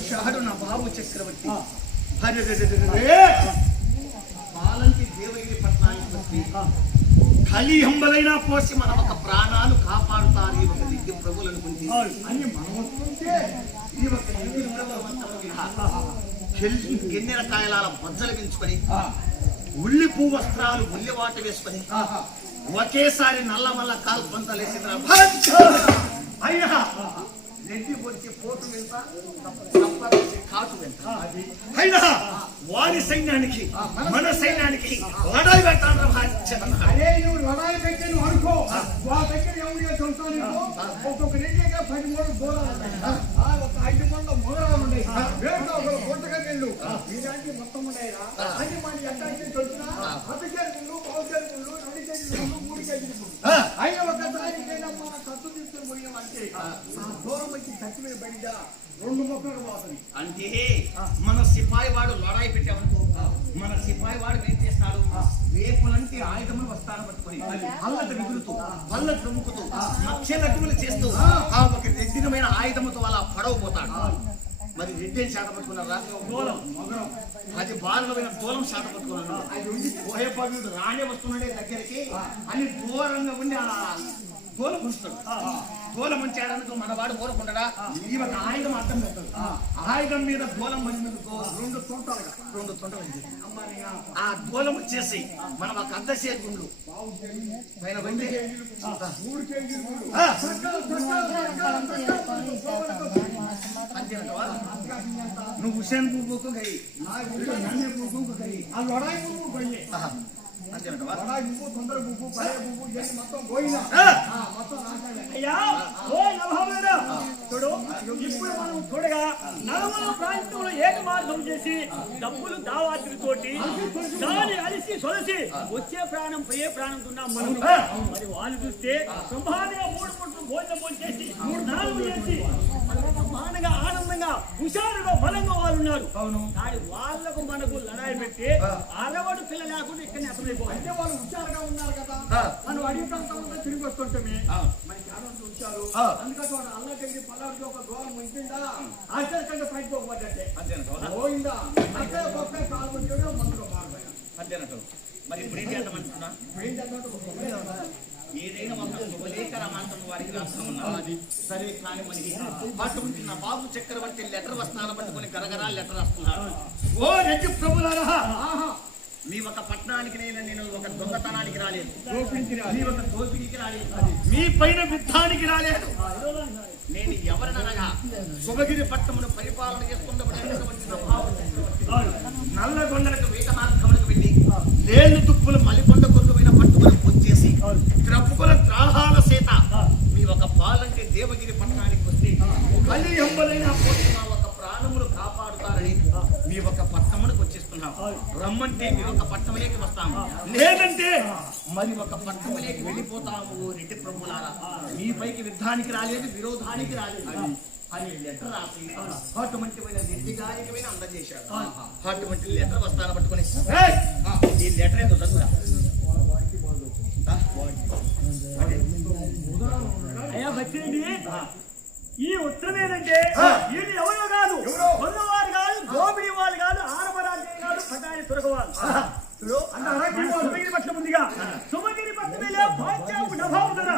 చూశాడు నా బాబు చక్రవర్తి. పాలంటి దేవగిరి పట్టణానికి వచ్చి కలిహంబలైనా పోసి మన ఒక ప్రాణాలు కాపాడుతారు ఈ ఒక దిగ్గు ప్రభులు అనుకుంటే అని మనం వస్తుంటే ఈ ఒక గిన్నెల కాయలాల బద్దలు పెంచుకొని ఉల్లి పువ్వు వస్త్రాలు ఉల్లి వాట వేసుకొని ఒకేసారి నల్లమల్ల కాల్పంతలు వేసిన అయ్యా నెట్టి వచ్చి పోటు వెంట కాటు వెంట అయినా వారి సైన్యానికి మన సైన్యానికి లడాయి పెట్టాను. అదే నువ్వు లడాయి పెట్టాను అనుకో, వాళ్ళ దగ్గర ఎవరు చూస్తాను ఒక్కొక్క రేడియోగా 13 దూరాలు ఉన్నాయి, ఒక 5 మంది మొదలు ఉన్నాయి, వేరుగా ఒక గుంటకెళ్ళు ఇలాంటి మొత్తం ఉన్నాయిరా అని మన ఎక్కడికి చొచ్చిన 10 కేజీలు 5 కేజీలు 2 కేజీలు 3 కేజీలు అయినా ఒకసారి మన కత్తు తీసుకుని పోయామంటే దూరం వచ్చి కత్తి మీద పడిగా 2 మొక్కలు పోతుంది. అంటే మన సిపాయి వాడు లడాయి పెట్టామనుకో, మన సిపాయి వాడు ఏం చేస్తాడు, వేపులంటే ఆయుధములు వస్తాను పట్టుకొని అల్లట విగులుతూ వల్ల త్రమ్ముకుతూ నక్షలటుములు చేస్తూ ఆ ఒక దిగ్గినమైన ఆయుధముతో అలా పడవపోతాడు. మరి రెడ్డి శాత పట్టుకున్నారా, అది బాలమైన దూలం శాత పట్టుకున్నాడు. అది ఉండి పోయే పడు రానే వస్తున్నాడే దగ్గరికి అని దూరంగా ఉండి ఆ దూలం ఉంచుతాడు. దూలం ఉంచాడనుకో మన వాడు ఊరకుండడా, ఈ ఒక ఆయుధం అర్థం పెడతాడు. ఆయుధం మీద దూలం పడినందుకో 2 తొంటలు ఆ దూలం వచ్చేసి మనం ఒక అర్ధ చేరుకుండు పైన బండి 3 కేజీలు నువ్వు హుసేన్ పూకు గయి ఆ లడాయి పువ్వు పోయి అంతేనటవా, లడాయి పువ్వు తొందర పువ్వు పడే పువ్వు చేసి మొత్తం పోయినా మొత్తం అయ్యా ఓ నభావేరా చూడు, ఇప్పుడు మనం చూడగా నలమల ప్రాంతంలో ఏక మార్గం చేసి డబ్బులు దావాతులతోటి దాని అలిసి సొలసి వచ్చే ప్రాణం పోయే ప్రాణం ఉన్నాం మనం. మరి వాళ్ళు చూస్తే బ్రహ్మాండంగా 3 పూటలు భోజనం చేసి 3 నాలుగు చేసి బ్రహ్మాండంగా ఆనందంగా హుషారుగా బలంగా వాళ్ళు ఉన్నారు. కానీ వాళ్ళకు మనకు లడాయి పెట్టి అరవడు పిల్ల లేకుండా ఇక్కడ అర్థమైపోవాలి. అంటే వాళ్ళు హుషారుగా ఉన్నారు కదా, మనం అడిగితే తిరిగి వస్తుంటే మనకి ఆనందం ఉంచారు. అందుకని వాడు అల్ల దగ్గర పల్లాడికి ఒక దూరం ఉంటుందా ఆశ్చర్య కంటే పైకి పోకపోతే పోయిందా అక్కడ గొప్ప పాల్గొంటాడు మందులో మారిపోయా అంతేనట. మరి ఇప్పుడు ఏం చేద్దామంటున్నా, ఏదైనా ఒక శుభలేఖరమాంతం వారికి రాష్ట్రం ఉన్నది సరే. కానీ మనకి అటువంటి నా బాబు చక్రవర్తి లెటర్ వస్త్రాలు పట్టుకుని గరగరా లెటర్ రాస్తున్నాడు. ఓ రెడ్డి ప్రభులారా, మీ ఒక పట్టణానికి నేను ఒక దొంగతనానికి రాలేదు, మీ ఒక దోపిడీకి రాలేదు, మీ పైన యుద్ధానికి రాలేదు. నేను ఎవరిననగా శుభగిరి పట్టణమును పరిపాలన చేసుకున్నటువంటి నల్లగొండలకు వేట మార్గములకు వెళ్ళి లేళ్ళు తుప్పులు మలికొండ కొట్టుమైన పట్టుకుని వచ్చేసి త్రప్పుకుల త్రాహాల చేత మీ ఒక పాలంటే దేవగిరి పట్టణానికి వస్తే కలి ఎంబలైనా పోతే మా ఒక ప్రాణములు కాపాడుతారని మీ ఒక పట్టణమునికి వచ్చేస్తున్నాం. రమ్మంటే మీ ఒక పట్టణంలోకి వస్తాము, లేదంటే మరి ఒక పట్టణంలోకి వెళ్ళిపోతాము. రెడ్డి ప్రభులారా, మీ పైకి యుద్ధానికి రాలేదు, విరోధానికి రాలేదు అని లెటర్ రాసి అటువంటి రెడ్డి గారికి అందజేశాడు. అటువంటి లెటర్ వస్తాను పట్టుకుని ఈ లెటర్ ఏదో చదువురా. అయ్యా వచ్చింది ఈ ఉత్తరం ఏంటంటే వీళ్ళు ఎవరో కాదు, కొన్నవారు కాదు, దోపిడి వాళ్ళు కాదు, ఆరమరాజ్యం కాదు, పటాని తొలగవాళ్ళు. సుమగిరి పట్ల ముందుగా సుమగిరి పట్టణంలో బాద్షాహు నవాబు కదా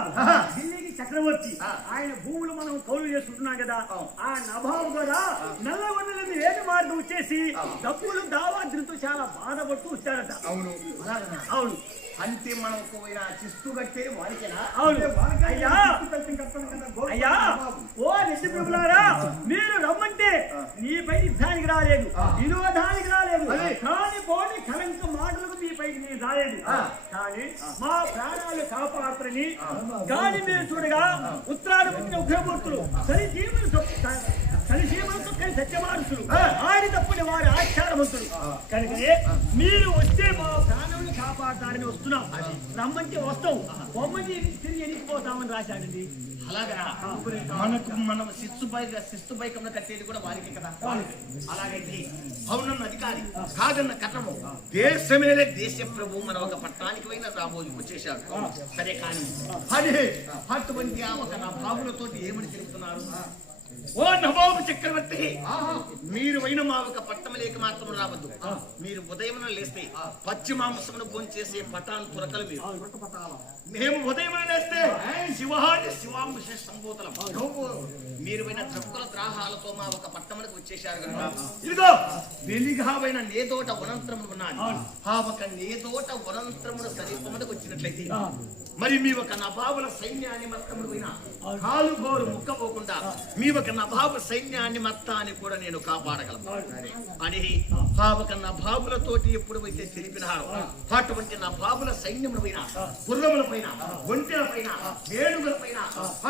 ఢిల్లీకి చక్రవర్తి, ఆయన భూములు మనం కౌలు చేసుకుంటున్నాం కదా, ఆ నవాబు కదా నల్లగొండలని ఏక మార్గం వచ్చేసి డబ్బులు దావాద్రులతో చాలా బాధపడుతూ వచ్చాడట. అవును అవును, అంటే మనం ఒకవేళ చిస్తు కట్టే వారికేనా? అవును అయ్యా. అయ్యా ఓ రెడ్డి ప్రభులారా, మీరు రమ్మంటే మీపై యుద్ధానికి రాలేదు, వినోదానికి రాలేదు, కాని పోని కలంక మాటలకు మీపైకి నేను రాలేదు. కానీ మా ప్రాణాలు కాపాడుతారని గాలి మీరు చూడగా ఉత్తరాలు పుట్టిన ఉగ్రమూర్తులు కలిసీమలతో కలిసి సత్యమానుసులు ఆడి తప్పని వారి ఆచారవంతులు కనుకనే మీరు వస్తే మా ప్రాణాలను కాపాడతారని వస్తున్నాం. రమ్మంటే వస్తాం, బొమ్మని తిరిగి ఎనికిపోతామని రాశాడండి. అలాగా మనకు మనం శిస్తు బైకంలో కట్టేది కూడా వారికి కదా. అలాగైతే అవునన్న అధికారి కాదన్న కథము దేశమేలే దేశ ప్రభు మన ఒక పట్టణానికి పోయిన రాబోజు వచ్చేశాడు. సరే కానీ అదే అటువంటి ఆ ఒక నా బాబులతో ఏమని చెబుతున్నారు, ఓ నవాబు చక్రవర్తి, మీరు అయిన మా ఒక పట్టణంలోకి మాత్రం రావద్దు. మీరు ఉదయం లేస్తే పచ్చి మాంసమును భోంచేసే పటాన్ తురకలు మీరు. మేము ఉదయం లేస్తే శివాని శివాంశ సంబోధనం. మీరు అయిన ద్రక్కుల ద్రాహాలతో మా ఒక పట్టణములకు వచ్చేశారు కనుక ఇదిగో వెలిగావైన నేదోట వనంత్రములు ఉన్నది. ఆ ఒక నేదోట వనంత్రముల సమీపములకు వచ్చినట్లయితే మరి మీ ఒక నవాబుల సైన్యాన్ని మొత్తముడు పోయినా కాలు గోరు ముక్కపోకుండా మీ ఒక నవాబు సైన్యాన్ని మొత్తాన్ని కూడా నేను కాపాడగలను అని ఆ ఒక నవాబులతోటి ఎప్పుడైతే తెలిపినారో అటువంటి నవాబుల సైన్యముల పైన, గుర్రముల పైన, ఒంటెల పైన, వేణుగుల పైన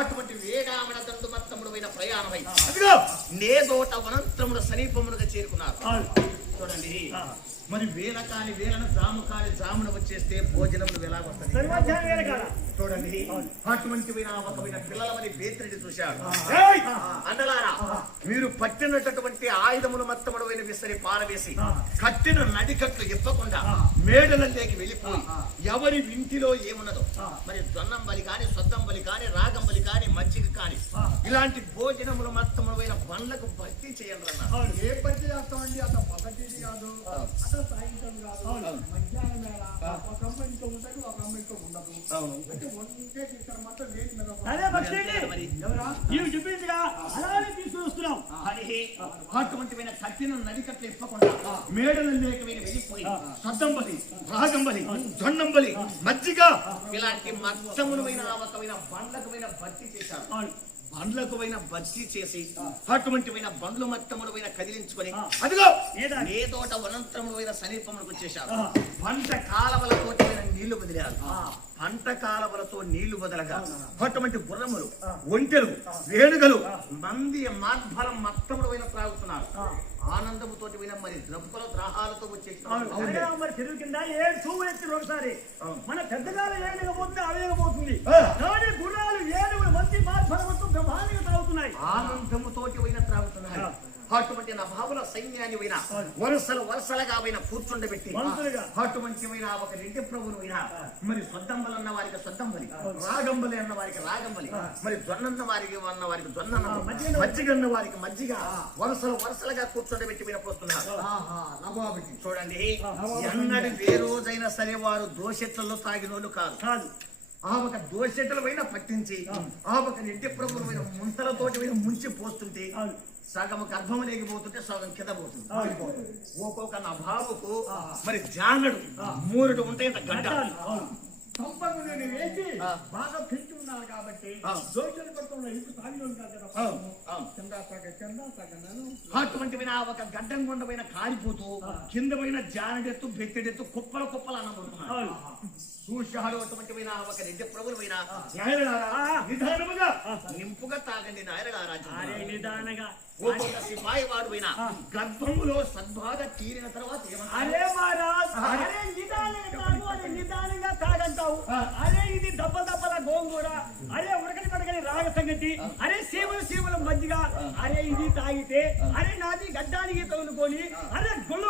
అటువంటి వేగామన దండు మొత్తముడు పైన ప్రయాణమై అదిగో నేదోట వనంత్రముల సమీపములుగా చేరుకున్నారు. చూడండి, మరి వేల కాని వేలను జాము కాని జామున వచ్చేస్తే భోజనములు ఎలా వస్తుంది చూడండి. అటువంటి ఒకమైన పిల్లల మరి బేత్రెడ్డి చూశాడు. అండలారా, మీరు పట్టినటువంటి ఆయుధములు మొత్తముడైన విసరి పారవేసి కట్టిన నడికట్లు ఇప్పకుండా మేడలలోకి వెళ్ళిపోయి ఎవరి ఇంటిలో ఏమున్నదో మరి జొన్నం బలి కాని, సొద్దం బలి కాని, రాగం బలి కాని, మజ్జిగ కాని ఇలాంటి భోజనములు మొత్తముడైన బండ్లకు భర్తీ చేయండి అన్నారు. ఏ భర్తీ చేస్తామండి? అంత మొదటి కాదు, సాయంత్రం కాదు, మధ్యాహ్నం వేళ ఒక అమ్మాయితో ఉంటుంది, ఒక అమ్మాయితో ఉండదు. అంటే ఒంటే తీసుకున్న మాత్రం వేడి మీద చెప్పిందిగా అలానే తీసుకుని వస్తున్నాం. అటువంటి కట్టిన నడికట్లు ఇప్పకుండా మేడలలోకి వెళ్ళిపోయి సద్దంబలి, రాగంబలి, జొన్నంబలి, మజ్జిగ ఇలాంటి మత్తములమైన ఒకమైన బండ్లకమైన భర్తీ చేశారు. బండ్లకు భర్తీ చేసి అటువంటి బండ్లు మొత్తములైన కదిలించుకొని అదిగో నేదోట వనంత్రములైన సమీపములకు వచ్చేశారు. పంట కాలవలతో నీళ్లు వదిలేయాలి. పంట కాలవలతో నీళ్లు వదలగా అటువంటి గుర్రములు, ఒంటెలు, వేణుగలు మంది మార్బలం మొత్తములైన త్రాగుతున్నారు. ఆనందముతో మరి ద్రవ్వుల ద్రాహాలతో మరి చెరువు కింద 7 తూములు ఎత్తి ఒకసారి మన పెద్దగాలు ఏడకపోతుంది, అవేగపోతుంది. కానీ గుర్రాలు 7 మంది మార్బలంతో బ్రహ్మాండంగా త్రాగుతున్నాయి. ఆనందముతో త్రాగుతున్నాయి. అటువంటి నవాబుల సైన్యాన్ని పోయినా వరుసలుగా పోయిన కూర్చుండబెట్టి అటువంటి ఒక రెడ్డి ప్రభువును పోయినా మరి సొద్దంబలి అన్న వారికి సొద్దంబలి, రాగంబలి అన్న వారికి రాగంబలి, మరి జొన్నన్న వారికి అన్న వారికి జొన్న, మజ్జిగ అన్న వారికి మజ్జిగ వరుసలుగా కూర్చుండబెట్టి పోయిన పోతున్నారు. చూడండి, ఎన్నడి ఏ రోజైనా సరే వారు దోషెట్లలో తాగినోళ్ళు కాదు. ఆ ఒక దోషెట్టల పైన పట్టించి ఆ ఒక రెడ్డి ప్రభువును పోయిన ముంతలతోటి ముంచి పోస్తుంటే సగం గర్భం లేకపోతుంటే సగం కింద పోతుంది. ఒక్కొక్క నవాబుకు మరి జానడు 3 ఉంటాయి గడ్డ సంపద వేసి బాగా పెంచి ఉన్నారు కాబట్టి దోషులు పడుతున్న ఇప్పుడు తాగి ఉంటారు కదా. అటువంటి ఒక గడ్డం కొండపైన కారిపోతూ కింద పైన జానడెత్తు, బెత్తెడెత్తు కుప్పలు అన్నబడుతున్నారు. చూశాడు అటువంటి ఒక రెడ్డి ప్రభులు పోయినా నిదానముగా నింపుగా తాగండి నాయనగారా. నిదానంగా సిపాయి వాడు పోయినా గర్భములో సద్బాధ తీరిన తర్వాత నిదానంగా తాగంటావు. అరే ఇది దప్పల గోంగూర, అరే ఉడకని రాగ సంగతి, అరే సీమల మధ్యగా, అరే ఇది తాగితే అరే నాది గడ్డానికి తగులుకొని అరే గుళ్ళ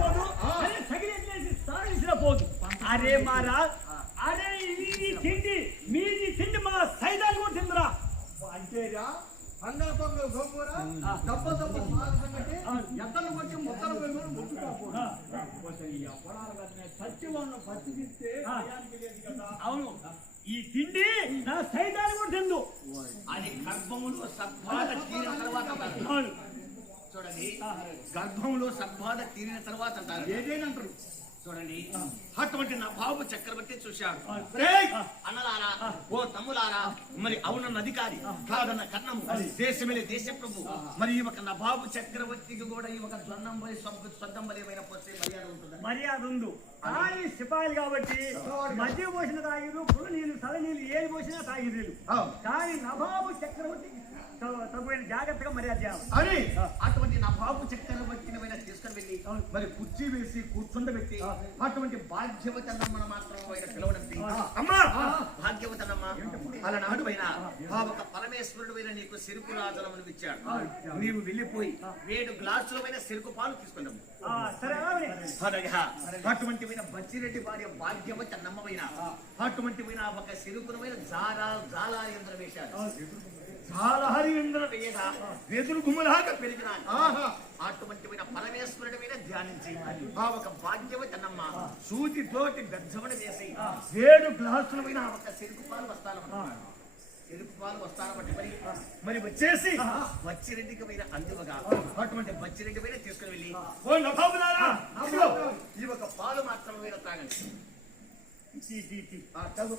పోదు, అరే తగిలేసి సాగిసిన పోదు. అరే మహారాజ్, అరే ఇది తిండి మీది తిండి మా సైతాన్ని కూడా తిందురా అంతేరా. పంగల గోంగూర దప్ప సంగతి ఎత్తలు వచ్చి మొక్కలు ముట్టుకోకూడదు. పచ్చి వాళ్ళు పచ్చి తిస్తే అవును, ఈ తిండి నా సైతాన్ని కూడా తిందు. అది గర్భములో సద్బాధ తీరిన తర్వాత చూడండి, గర్భంలో సద్బాధ తీరిన తర్వాత అంటారు. ఏదైనా అంటారు. చూడండి, అటువంటి నవాబు చక్రవర్తి చూశాడు. అన్నలారా, ఓ తమ్ములారా, మరి అవునన్న అధికారి కాదన్న కన్నము, దేశమే దేశ ప్రభు, మరి ఈ ఒక నవాబు చక్రవర్తికి కూడా ఈ ఒక జొన్నంబలి సొద్దంబలి ఏమైనా పోతే మర్యాద ఉంది. కానీ సిపాయిలు కాబట్టి మధ్య పోసిన తాగిరు, పుల్ల నీళ్ళు, సల నీళ్ళు ఏది పోసినా తాగిరు. కానీ నవాబు చక్రవర్తి తగిన జాగ్రత్తగా మర్యాద అని అటువంటి నవాబు చక్రవర్తిని తీసుకుని వెళ్ళి మరి కుర్చీ వేసి కూర్చుండబెట్టి అటువంటి భాగ్యవతనమ్మను మాత్రం పిలవడండి. అమ్మా భాగ్యవతనమ్మ, అలనాడు అయినా ఆ ఒక పరమేశ్వరుడు అయినా నీకు చెరుకు రాజులను ఇచ్చాడు. నీవు వెళ్ళిపోయి 7 గ్లాసులమైన చెరుకు పాలు తీసుకున్నాము. అటువంటి బచ్చిరెడ్డి భార్య భాగ్యవతనమ్మమైన అటువంటి ఒక చెరుకునమైన జాలా యంత్రం వేశాడు. చాలా హరివిందన వేయగా వెదురు గుమ్మలాగా పెరిగినాను ఆహా అటువంటి పరమేశ్వరుడి మీద ధ్యానించి ఆ ఒక భాగ్యవతనమ్మ సూది తోటి గర్జమణ వేసి 7 గ్లాసుల మీద ఆ ఒక చెరుకు పాలు వస్తాను బట్టి మరి వచ్చేసి వచ్చిరెడ్డికి మీద అందువగా అటువంటి వచ్చిరెడ్డి మీద తీసుకుని వెళ్ళి ఓ నభావులారా ఈ ఒక పాలు మాత్రం మీద తాగండి ఆ, చదువు.